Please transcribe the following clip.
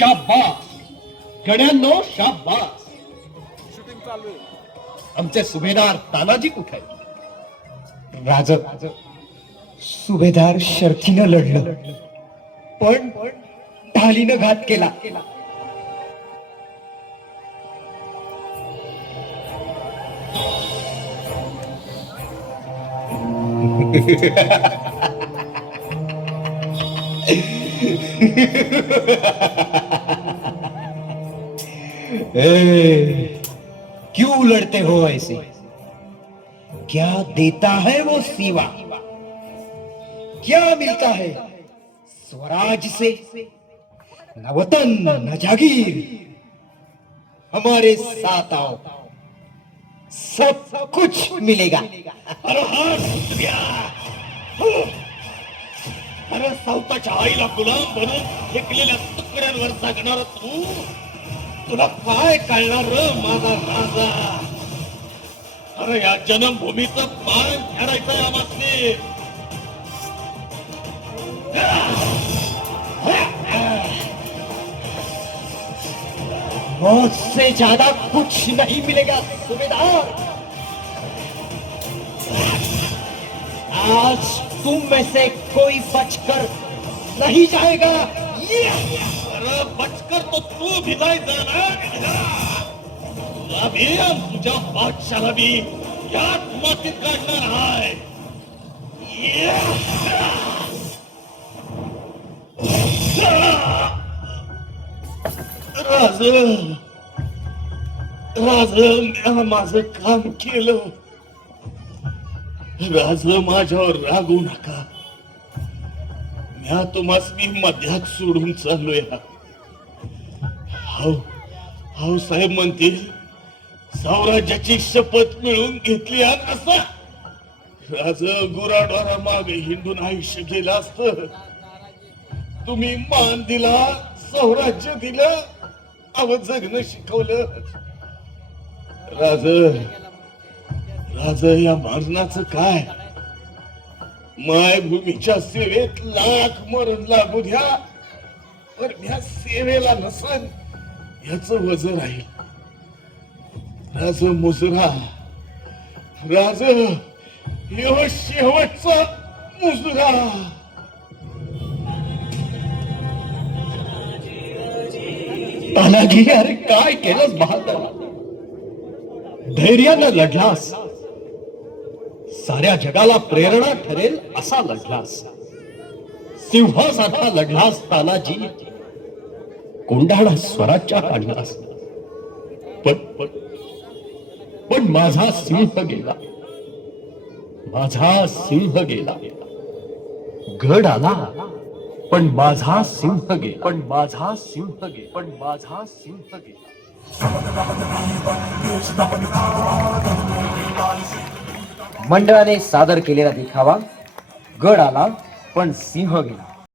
शाबास गड्यांनो, शाबास. आमचे सुभेदार तानाजी कुठे आहेत? राज सुभेदार शर्थीनं लढलं, पण ढालीनं घात केला. क्यों लड़ते हो ऐसे? क्या देता है वो सिवा? क्या मिलता है स्वराज से? न वतन न जागीर. हमारे साथ आओ, सब कुछ मिलेगा. अरे हा सुत्र्या. अरे सावताच्या आईला गुलाम बनून फेकलेल्या तुकड्यांवर जगणार तू, तुला काय कळणार र माझा राजा? अरे या जन्मभूमीचं मान फेडायचंय आम्हासनी. मौत से ज्यादा कुछ नहीं मिलेगा सुबेदार. आज तुम में से कोई बचकर नहीं जाएगा. अरे बचकर तो तू भिजायचा ना. तुला भी आणि तुझ्या बादशाला भी याच मातीत काढणार आहे. राज राज म्या माझं काम केलं. राज माझ्यावर रागू नका. म्या तुम्हासनी मध्यात सोडून चाललोय. हाव साहेब म्हणतील साम्राज्याची शपथ मिळून घेतली आणि असं राज गुराढोरा मागे हिंडून आयुष्य गेलं असत. तुम्ही मान दिला, स्वराज्य दिलं, अव जगणं शिकवलं. राज राज या मरणाचं काय? मायभूमीच्या सेवेत लाख मरण लागू द्या, पण ह्या सेवेला नसन याच वज राहील. राज मुजरा, राज ह्यो शेवटचा मुजरा. तानाजी, अरे काय केलंस बहादर? धैर्यानं लढलास, साऱ्या जगाला प्रेरणा ठरेल असा लढलास, सिंहासारखा लढलास तानाजी. कोंडाळा स्वराज्यात आणलास, पण माझा सिंह गेला, माझा सिंह गेला. गड आला, पण माझा सिंह गेला, पण माझा सिंह गेला, पण माझा सिंह गेला. मंडळाने सादर केलेला देखावा गड आला पण सिंह गेला.